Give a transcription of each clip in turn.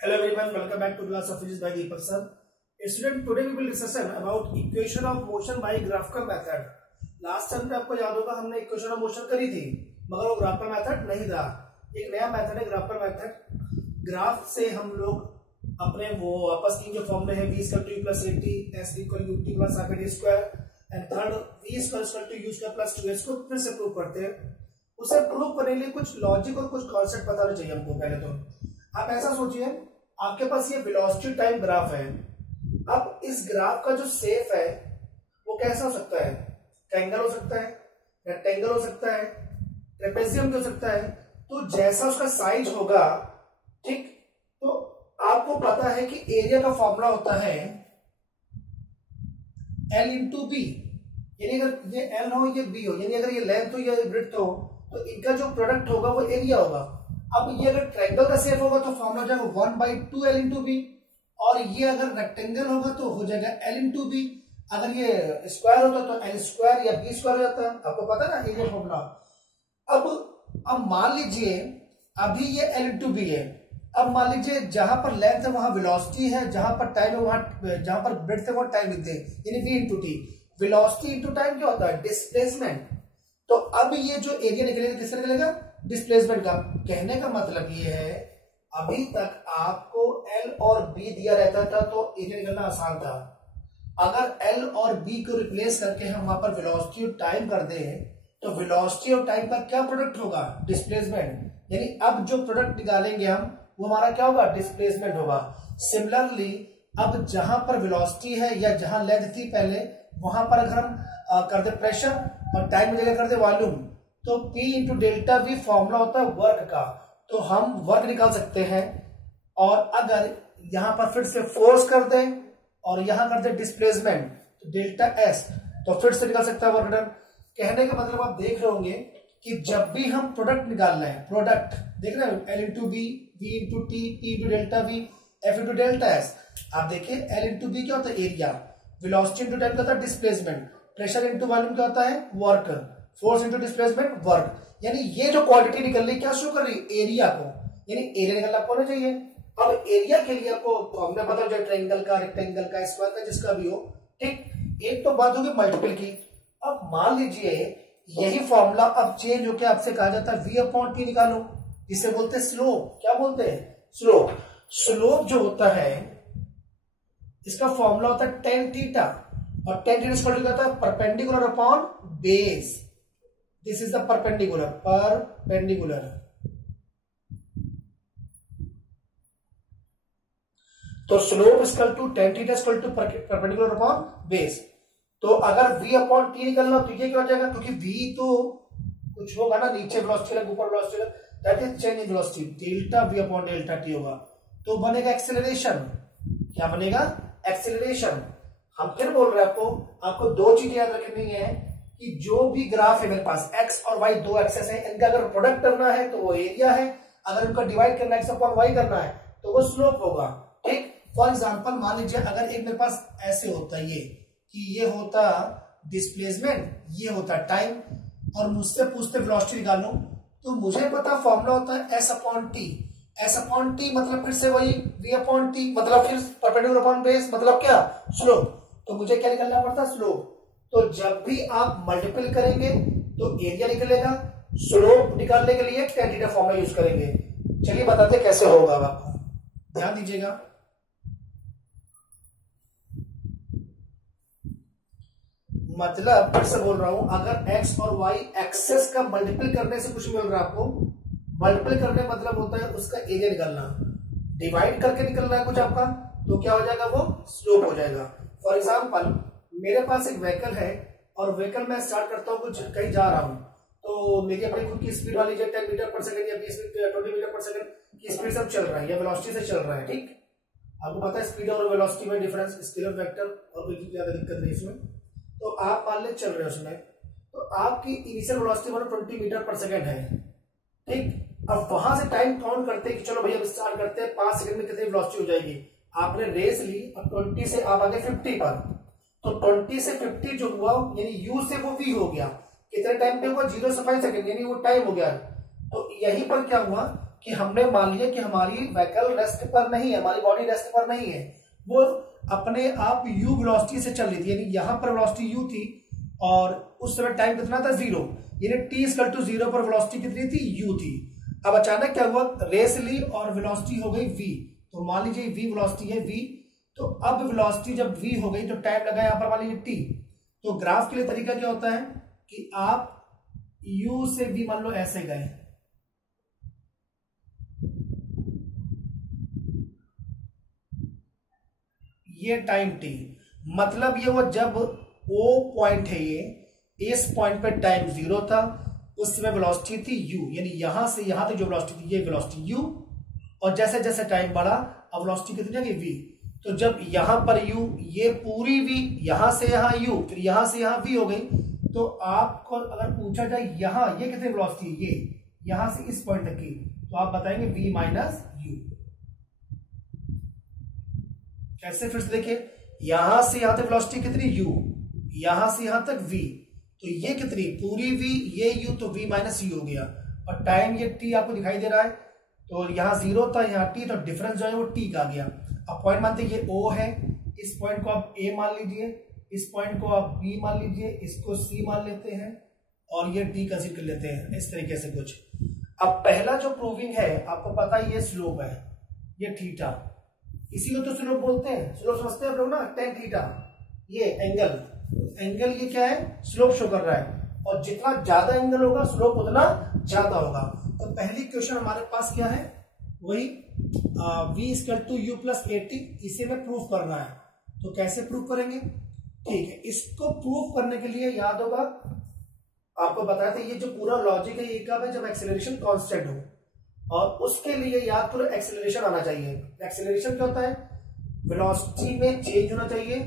Hello everyone, welcome back to class of physics by Deepak sir. Student, today we will discussion about equation of motion by graphical method. Last time पे आपको याद होगा हमने equation of motion करी थी, मगर वो graphical method नहीं था। एक नया मेथड है ग्राफिकल मेथड। ग्राफ से हम लोग अपने वो आपस की जो फॉर्मूले है v equal to u plus 80, s equal to t plus r d square and third v equal to u square plus 2s को फिर से प्रूव करते हैं। उसे प्रूव करने के लिए कुछ लॉजिक और कुछ कॉन्सेप्ट बताना चाहिए हमको। पहले तो आप ऐसा सोचिए, आपके पास ये वेलोसिटी टाइम ग्राफ है। अब इस ग्राफ का जो शेप है वो कैसा हो सकता है? ट्रायंगल हो सकता है, रेक्टेंगल हो सकता है, ट्रेपेजियम हो सकता है। तो जैसा उसका साइज होगा, ठीक, तो आपको पता है कि एरिया का फॉर्मूला होता है L इंटू बी। यानी अगर ये L हो ये B हो, यानी अगर ये लेंथ हो या ब्रेड्थ हो, तो इनका जो प्रोडक्ट होगा वो एरिया होगा। अब ये अगर ट्रायंगल का शेप होगा तो फॉर्मूला हो जाएगा 1/2 L इंटू बी, और ये अगर रेक्टेंगल होगा तो हो जाएगा L इंटू बी। अगर ये स्क्वायर होता तो L स्क्वायर या B स्क्वायर हो जाता है। आपको पता है ना एरिया फॉर्मूला। अब मान लीजिए अभी ये L इंटू बी है। अब मान लीजिए जहां पर लेंथ है वहां वेलोसिटी है, जहां पर टाइम है वहां, जहां पर ब्रेड्थ है वहां टाइम लिखते हैं, यानी v into T. Velocity into time क्या होता है? डिस्प्लेसमेंट। तो अब ये जो एरिया निकलेगा किससे निकलेगा? डिस्प्लेसमेंट का। कहने का मतलब ये है, अभी तक आपको L और B दिया रहता था तो एरिया निकलना आसान था। अगर L और B को रिप्लेस करके हम वहां पर वेलोसिटी और टाइम कर दें तो वेलोसिटी और टाइम का क्या प्रोडक्ट होगा? डिस्प्लेसमेंट। यानी अब जो प्रोडक्ट निकालेंगे हम वो हमारा क्या होगा? डिस्प्लेसमेंट होगा। सिमिलरली अब जहां पर वेलोसिटी है या जहां लेंथ थी पहले, वहां पर अगर हम कर दे प्रेशर और टाइम में जगह कर दे वॉल्यूम, तो P into delta we formula होता है वर्क का। तो हम वर्क निकाल सकते हैं। और अगर यहां पर फिर से फोर्स कर दे और यहां कर दे डिस्प्लेसमेंट, तो डेल्टा एस, तो फिर से निकाल सकता है वर्क डन। कहने का मतलब आप देख रहे होंगे कि जब भी हम प्रोडक्ट निकाल रहे हैं, प्रोडक्ट देख रहे हैं, L into B, V into T, P into delta V, F into delta S. आप देखिए L इंटू बी क्या होता है? एरिया। वेलोसिटी इंटू टाइम क्या होता है? डिस्प्लेसमेंट। प्रेशर इंटू वॉल्यूम क्या होता है? Work. Force into displacement work. यानी ये जो क्वांटिटी निकल रही क्या शो कर रही है? एरिया को। यानी एरिया निकलना आपको होना चाहिए। अब एरिया के लिए आपको फॉर्मूला पता हो जाए, ट्रायंगल का, रेक्टेंगल का, स्क्वायर का, जिसका भी हो, ठीक। एक तो बात होगी मल्टीपल की। अब मान लीजिए यही फॉर्मूला अब चेंज होकर आपसे कहा जाता है v अपॉन टी निकालो, जिसे बोलते हैं स्लोप। क्या बोलते हैं? स्लोप। स्लोप जो होता है इसका फॉर्मूला होता है tan थीटा, और tan थीटा स्क्वायर क्या होता है? Perpendicular upon base. This is the perpendicular. तो slope equal to tan theta equal to perpendicular upon base. तो अगर v अपॉन टी निकलना तो ये क्या हो जाएगा? क्योंकि v तो कुछ होगा ना, नीचे वेलोसिटी लगा, ऊपर वेलोसिटी लगा, that is change in velocity, delta v upon delta T होगा। तो बनेगा एक्सेलरेशन। क्या बनेगा? एक्सेलरेशन। हम फिर बोल रहे हैं आपको दो चीजें याद रखनी है कि जो भी ग्राफ है मेरे पास x और y दो एक्सेस है, इनका अगर प्रोडक्ट करना है तो वो एरिया है, अगर उनका डिवाइड करना है x अपॉन y करना है तो वो स्लोप होगा, ठीक। फॉर एग्जांपल मान लीजिए अगर एक मेरे पास ऐसे होता ये कि ये होता डिस्प्लेसमेंट, ये होता टाइम, और मुझसे पूछते वेलोसिटी निकालो, तो मुझे पता फॉर्मूला होता है s upon T. s upon T मतलब फिर से वही v अपॉन टी, मतलब फिर परपेंडिकुलर अपॉन बेस, मतलब क्या? स्लोप। तो मुझे क्या निकलना पड़ता? स्लोप। तो जब भी आप मल्टीपल करेंगे तो एरिया निकलेगा। स्लोप निकालने के लिए tan थीटा फॉर्मूला यूज करेंगे। चलिए बताते कैसे होगा, आपको ध्यान दीजिएगा। मतलब फिर से बोल रहा हूं, अगर x और y एक्सेस का मल्टीपल करने से कुछ मिल रहा है आपको, मल्टीपल करने मतलब होता है उसका एरिया निकालना, डिवाइड करके निकल रहा है कुछ आपका, तो क्या हो जाएगा? वो स्लोप हो जाएगा। फॉर एग्जांपल मेरे पास एक व्हीकल है और व्हीकल मैं स्टार्ट करता हूँ, कुछ कहीं जा रहा हूँ, तो मेरी अपनी खुद की स्पीड वाली 10 मीटर पर सेकंड या 20 मीटर पर सेकंड की स्पीड से चल रहा है या वेलोसिटी से चल रहा है, ठीक। आपको पता है स्पीड और वेलोसिटी में डिफरेंस, स्केलर वेक्टर, और कोई ज्यादा दिक्कत नहीं इसमें। तो आप मान ले चल रहे हो उसमें, तो आपकी इनिशियल वेलोसिटी 20 मीटर पर सेकंड है, ठीक। अब वहां से टाइम काउंट करते हैं कि चलो भैया स्टार्ट करते हैं, 5 सेकंड में कितनी वेलोसिटी हो जाएगी। आपने रेस ली, अब 20 से आप आगे 50 पर, तो 20 से 50 जो हुआ यानी u से वो v हो गया। कितने टाइम पे हुआ? 0 से 5 सेकंड, यानी वो टाइम हो गया। तो यहीं पर क्या हुआ कि हमने मान लिया कि हमारी व्हीकल रेस्ट पर नहीं है, हमारी बॉडी रेस्ट पर नहीं है, वो अपने आप u वेलोसिटी से चल रही थी, यानी यहां पर वेलोसिटी u थी और उस समय टाइम कितना था 0, यानी t इक्वल टू 0 पर वेलोसिटी कितनी थी u थी। अब अचानक क्या हुआ, रेस ली और वेलोसिटी हो गई v, तो मान लीजिए v वेलोसिटी है v, तो अब वेलोसिटी जब v हो गई तो टाइम लगा यहां पर मान लीजिए t। तो ग्राफ के लिए तरीका क्या होता है कि आप u से v मान लो ऐसे गए, ये टाइम t, मतलब ये वो जब o पॉइंट है, ये इस पॉइंट पे टाइम 0 था, उस समय वेलोसिटी थी u, यानी यहां से यहां तक जो वेलोसिटी थी ये वेलोसिटी u, और जैसे जैसे टाइम बढ़ा अब वेलोसिटी कितनी आ गई v। तो जब यहां पर u, ये पूरी v, यहां से यहां u, फिर यहां से यहां v हो गई, तो आपको अगर पूछा जाए यहां ये कितनी वेलोसिटी है, ये यहां से इस पॉइंट तक की, तो आप बताएंगे v माइनस u। कैसे, फिर से देखिए, यहां से यहां तक वेलोसिटी कितनी u, यहां से यहां तक v, तो ये कितनी पूरी v, ये u, तो v माइनस u हो गया, और टाइम ये t आपको दिखाई दे रहा है, तो यहां 0 था यहां t, तो डिफरेंस जो है वो t का आ गया। अब पॉइंट मानते ये o है, इस पॉइंट को आप a मान लीजिए, इस पॉइंट को आप b मान लीजिए, इसको c मान लेते हैं और ये d कंसीडर कर लेते हैं, इस तरीके से कुछ। अब पहला जो प्रूविंग है आपको पता है ये स्लोप है, ये थीटा, इसी को तो स्लोप बोलते हैं, स्लोप समझते हैं आप लोग ना, टेन थीटा, ये एंगल, एंगल ये क्या है, स्लोप शो कर रहा है, और जितना ज्यादा एंगल होगा स्लोप उतना ज्यादा होगा। तो पहली क्वेश्चन हमारे पास क्या है, वही v equal to u plus AT, इसे में प्रूफ करना है। तो कैसे प्रूफ करेंगे, ठीक है, इसको प्रूफ करने के लिए याद होगा आपको बताया था, ये जो पूरा लॉजिक है ये कब है, जब एक्सेलरेशन कांस्टेंट हो, और उसके लिए याद करो एक्सेलरेशन आना चाहिए। एक्सेलरेशन क्या होता है, वेलोसिटी में चेंज होना चाहिए,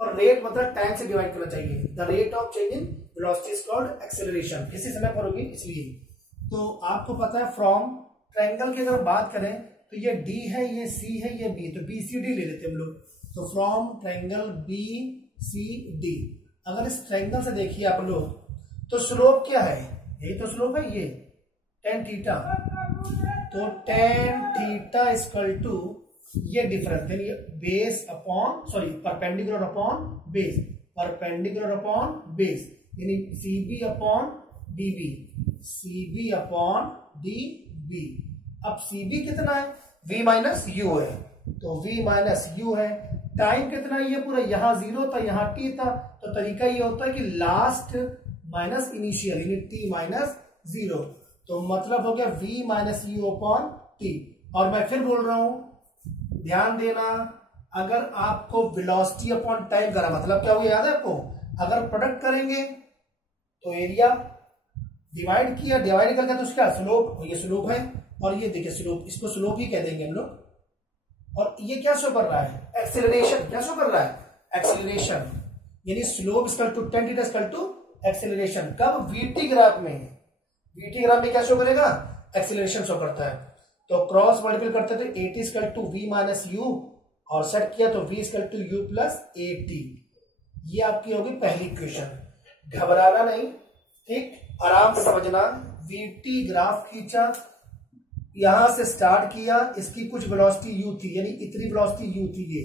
और रेट मतलब टाइम से डिवाइड करना चाहिए, the rate of change in velocity is called acceleration, इसी समय पर होगी इसलिए। तो आपको पता है फ्रॉम ट्रायंगल की अगर बात करें तो ये d है, ये c है, ये b, तो b c d ले लेते हैं हम लोग। तो from triangle b c d, अगर इस ट्रायंगल से देखिए आप लोग तो स्लोप क्या है, यही तो स्लोप है, ये टेन थीटा, तो टेन थीटा इक्वल टू ये डिफरेंस, यानी base upon sorry perpendicular upon base, perpendicular upon base, यानी cb upon db, cb upon db। अब cb कितना है, v माइनस u है, तो v माइनस u है, टाइम कितना है, ये पूरा यहाँ 0 था यहाँ t था, तो तरीका ये होता है कि लास्ट माइनस इनिशियल, यानी t माइनस 0, तो मतलब हो गया v minus u upon t। और मैं फिर बोल रहा हूं, ध्यान देना, अगर आपको वेलोसिटी अपॉन टाइम करा मतलब क्या हुआ याद है आपको, अगर प्रोडक्ट करेंगे तो एरिया डिवाइड किया, डिवाइड करके तो उसका स्लोप, ये स्लोप है, और ये देखिए स्लोप, इसको स्लोप ही कह देंगे हम लोग। और ये क्या शो कर रहा है, एक्सेलरेशन, क्या शो कर रहा है, एक्सेलरेशन, यानी slope equal to ten theta equal to acceleration. कब, वीटी ग्राफ में, वीटी ग्राफ में क्या शो करेगा, एक्सेलरेशन शो करता है। तो क्रॉस मल्टीपल करते थे, AT equal to V minus U, और सेट किया तो V equal to U plus AT. ये आपकी होगी पहली इक्वेशन, घबराना नहीं, ठीक, आराम से समझना। वीटी ग्राफ खींचा, यहां से स्टार्ट किया, इसकी कुछ वेलोसिटी u थी, यानी इतनी वेलोसिटी u थी, ये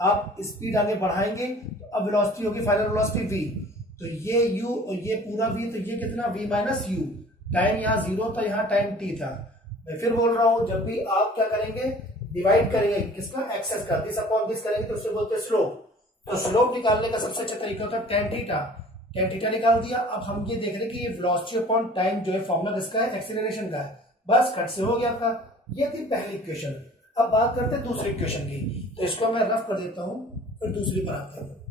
आप स्पीड आगे बढ़ाएंगे तो अब वेलोसिटी होगी फाइनल वेलोसिटी v, तो ये u और ये पूरा v, तो ये कितना v माइनस u, टाइम यहाँ 0 था यहाँ टाइम t था। मैं फिर बोल रहा हूं, जब भी आप क्या करेंगे, डिवाइड करेंगे किसका, एक्सेस का, दिस अपॉन दिस करेंगे तो उससे बोलते हैं स्लोप। तो स्लोप निकालने का सबसे अच्छा तरीका होता है टेन थीटा, टेन थीटा निकाल दिया। अब हम ये देख रहे हैं कि ये वेलोसिटी अपॉन टाइम जो है फॉर्मूला किसका है, एक्सेलरेशन का है, बस खट से हो गया आपका। ये थी पहली इक्वेशन। अब बात करते हैं दूसरी इक्वेशन की, तो इसको मैं रफ कर देता हूं, फिर दूसरी पर आते हैं।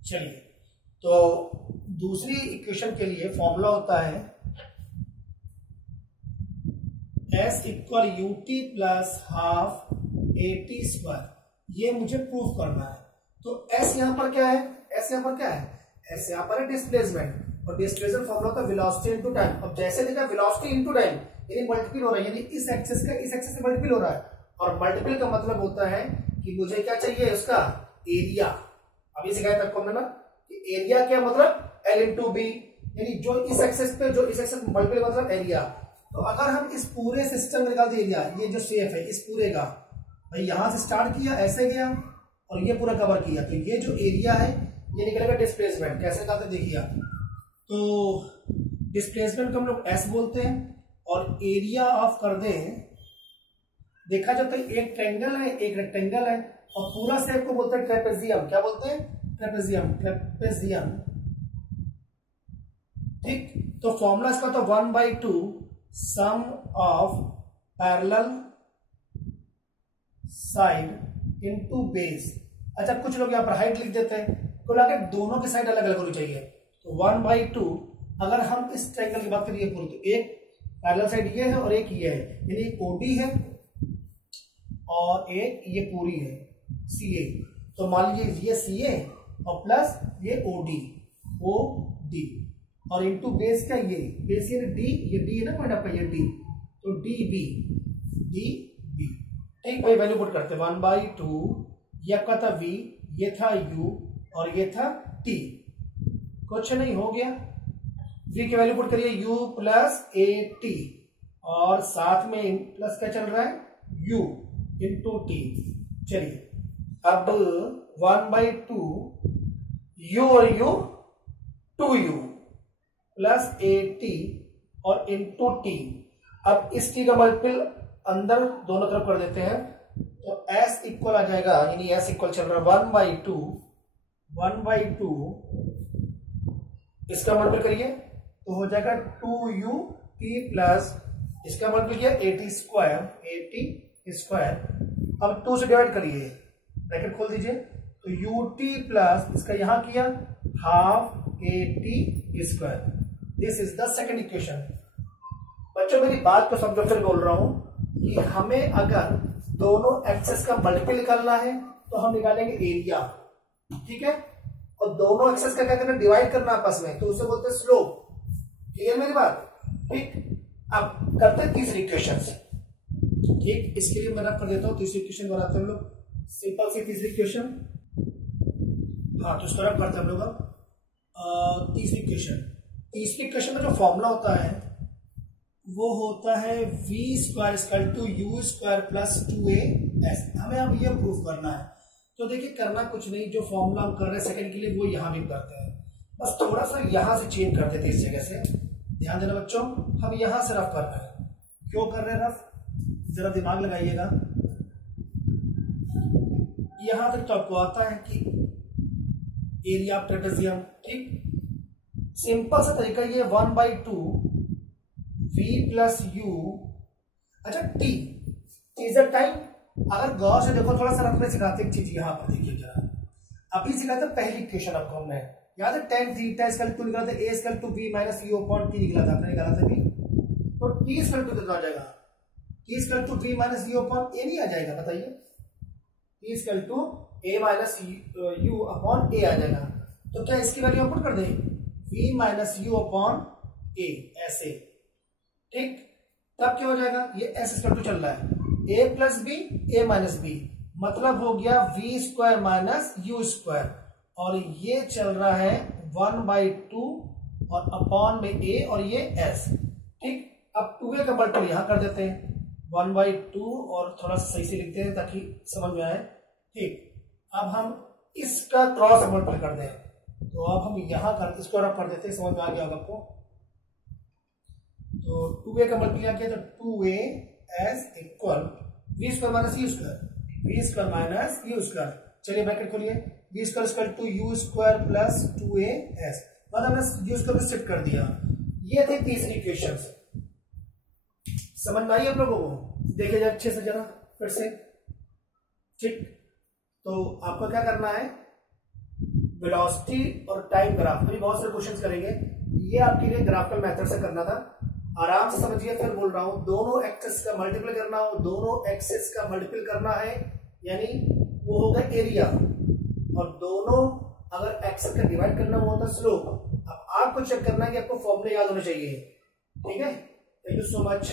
चलिए, तो दूसरी इक्वेशन के लिए फॉर्मूला होता है S equal U T plus half A T square, ये मुझे प्रूफ करना है। तो S यहां पर क्या है, S यहां पर क्या है, S यहां पर है डिस्प्लेसमेंट, और डिस्प्लेसमेंट फॉर्मूला होता है वेलोसिटी इनटू टाइम। अब जैसे देखा वेलोसिटी इनटू टाइम, यानी मल्टीपल हो रहा है, यानी इस एक्सिस का इस एक्सिस से मल्टीपल हो रहा है, और मल्टीपल का मतलब होता है कि मुझे क्या चाहिए, उसका एरिया। अभी सिखाया था आपको हमने ना, एरिया क्या मतलब L इंटू बी, यानी जो इस एक्सेस पे जो इस एक्सेस मल्टीपल मतलब एरिया। तो अगर हम इस पूरे सिस्टम में निकालते एरिया, ये जो सेफ है इस पूरे का, भाई यहां से स्टार्ट किया ऐसे गया और ये पूरा कवर किया, तो ये जो एरिया है ये निकलेगा डिस्प्लेसमेंट। कैसे निकालते देखिए आप, तो डिस्प्लेसमेंट को हम लोग एस बोलते हैं और एरिया ऑफ कर दें, देखा जाता है एक ट्रायंगल है एक रेक्टेंगल है और पूरा शेप को बोलते हैं ट्रेपेजियम। क्या बोलते हैं? Trapezium, trapezium. ठीक, तो फॉर्मूला इसका तो 1/2 sum of parallel side into base. अच्छा, कुछ लोग यहां पर हाइट लिख देते हैं, तो लगे दोनों की साइड अलग अलग होनी चाहिए। तो 1/2 अगर हम इस ट्रायंगल की बात करिए पूरी, तो एक पैरेलल साइड ये है और एक ये है, यानी एक ओडी है और एक ये पूरी है सीए। तो मान लीजिए ये सीए और प्लस ये ओडी, ओडी और इनटू बेस क्या ये बेस, ये डी, ये डी है ना पॉइंट आपका, ये डी, तो डी बी, डी बी। ठीक भाई, वैल्यू पुट करते हैं 1/2, ये आपका था v, ये था u और ये था t। कुछ नहीं, हो गया। v की वैल्यू पुट करिए u प्लस ए टी और साथ में प्लस क्या चल रहा है u इंटू टी। चलिए अब 1/2 u और u 2u plus A T और इंटू टी। अब इस टी का मल्टीपल अंदर दोनों तरफ कर देते हैं, तो s इक्वल आ जाएगा, यानी s इक्वल चल रहा है 1/2 इसका मल्टीपल करिए तो हो जाएगा 2u t प्लस इसका मल्टीपल किया 80 स्क्वायर। अब 2 से डिवाइड करिए, ब्रैकेट खोल दीजिए, तो ut प्लस इसका यहां किया half 80 square. This is the second equation. बच्चों मेरी बात को समझो, फिर बोल रहा हूं कि हमें अगर दोनों एक्सेस का मल्टीपल निकालना है तो हम निकालेंगे एरिया, ठीक है, और दोनों एक्सेस का क्या करना, डिवाइड करना आपस में, तो उसे बोलते हैं स्लोप। क्लियर मेरी बात? ठीक, अब करते हैं तीसरी इक्वेशन। ठीक, इसके लिए मैं रख कर देता हूं, तीसरी इक्वेशन बनाते हैं हम लोग, सिंपल सी तीसरी इक्वेशन। हाँ, तो इसको रख करते हैं हम लोग अब तीसरी इक्वेशन। तीसरी इक्वेशन में जो फॉर्मूला होता है वो होता है v square equal to u square plus 2as। हमें अब ये प्रूफ करना है, तो देखिए करना कुछ नहीं, जो फॉर्मूला हम कर रहे हैं सेकंड के लिए वो यहां भी करते हैं, बस थोड़ा सा यहां से चेंज कर देते हैं इस जगह से। ध्यान देना बच्चों, हम यहां से रफ कर रहे हैं। क्यों कर रहे हैं रफ, जरा दिमाग लगाइएगा। यहां तक तो आपको आता है कि एरिया ऑफ ट्रेपेजियम। ठीक, सिंपल सा तरीका ये 1/2 v प्लस u। अच्छा, t इज अ टाइम। अगर गौर से देखो, थोड़ा सा रखने सिखाते एक चीज यहां पर देखिए जरा। अभी सिखाया था पहली इक्वेशन आपको हमने, याद है tan थीटा इक्वल टू निकला था a equal to v minus u upon t निकला था, आपने निकाला था भी। तो t इक्वल टू कितना आ जाएगा, t equal to v minus u upon a नहीं आ जाएगा, बताइए, t equal to a minus u upon a आ जाएगा। तो क्या इसकी वैल्यू पुट कर दें, v minus u upon a, ऐसे। ठीक, तब क्या हो जाएगा, ये s इक्वल टू चल रहा है a plus B, a minus B, मतलब हो गया v square minus u square, और ये चल रहा है 1/2 और अपॉन में a और ये s। ठीक, अब 2a का मल्टीपल यहां कर देते हैं 1/2 और थोड़ा सा सही से लिखते हैं ताकि समझ में आए। ठीक, अब हम इसका क्रॉस मल्टीपल कर दें, तो अब हम यहां कर इसको रफ कर देते हैं, समझ में आ गया होगा आपको। तो 2a का मल्टीपल किया तो 2as equal v square minus u square, v square minus u square. चलिए ब्रैकेट खोलिए, v square equal to u square plus 2as, मतलब हमने u स्क्वायर शिफ्ट कर दिया। ये थे तीसरी इक्वेशन। समझ में आई आप लोगों को? देखिए जरा अच्छे से जरा फिर से। ठीक, तो आपको क्या करना है, वेलोसिटी और टाइम ग्राफ में बहुत सारे क्वेश्चंस करेंगे, ये आपके लिए ग्राफिकल मेथड से करना था। आराम से समझिए, फिर बोल रहा हूं, दोनों एक्सेस का मल्टीपल करना हो, दोनों एक्सेस का मल्टीपल करना है, यानी वो होगा एरिया, और दोनों अगर एक्सेस का डिवाइड करना हो तो स्लोप। अब आपको चेक करना है कि आपको फॉर्मूले याद होने चाहिए। ठीक है, थैंक यू सो मच।